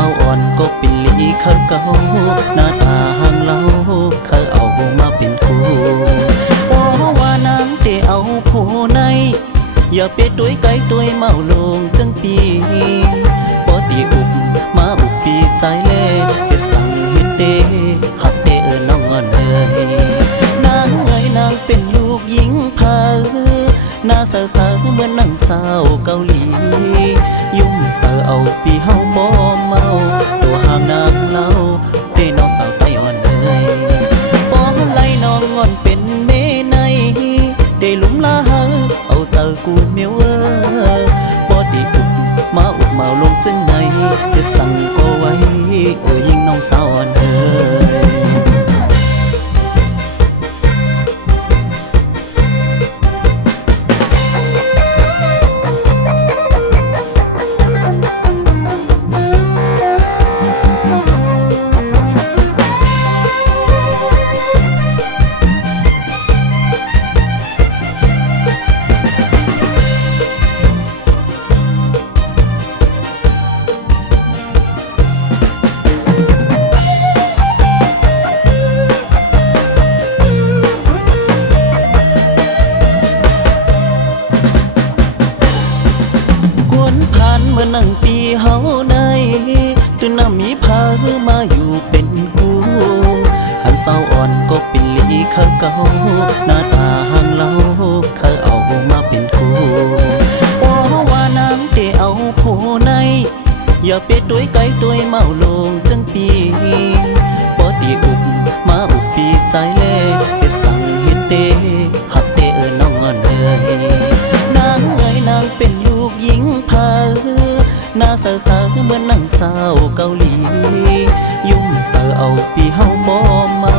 าวอ่อนก็เป็นลีเขาเก่าหน้าตาห่างเล่าเขาเอามาเป็นคู่ว่านางเตเอาผู้ในอย่าไปตัวไกลตัวเมาลงจังปีปอตีอุบมาอุบปีใจเล่เฮ็ดสั่งเฮ็ดเตหักเตน้องอ่อนนางเอ๋ยนางเป็นลูกหญิงพาหน้าสาวเหมือนนางสาวเกาหลียุ่มเสือเอาปีเฮาบ่เมาตัวห่างนางเล่าเตน้องสาวไต้อ่อนป้อมไล่น้องอ่อนเป็นเมในได้ลุมลาเอาเจอกูเมียวบ่ดีอุบมาอุบเมาลงจังไหนจะสั่งก็ไว้ยิ่งน้องสาวอ่อนเมื่อนั่งปีเฮาในจนน้ำมีพามาอยู่เป็นกูหันเศร้าอ่อนก็เป็นลีเขาเก่าหน้าตาห่างเล่าเขาเอามาเป็นคู่ว่านางเตเอาผู้ในอย่าไปตัวไกลตัวเมาลงจังปีปอตีอุบมาอุบปีใจเล่เฮ็ดสั่งเฮ็ดเตหักเตน้องอ่อนนางเอ๋ยนางเป็นลูกหญิงพาหน้าสาวเหมือนนางสาวเกาหลียุ่มเสือเอาปีเฮาบ่เมา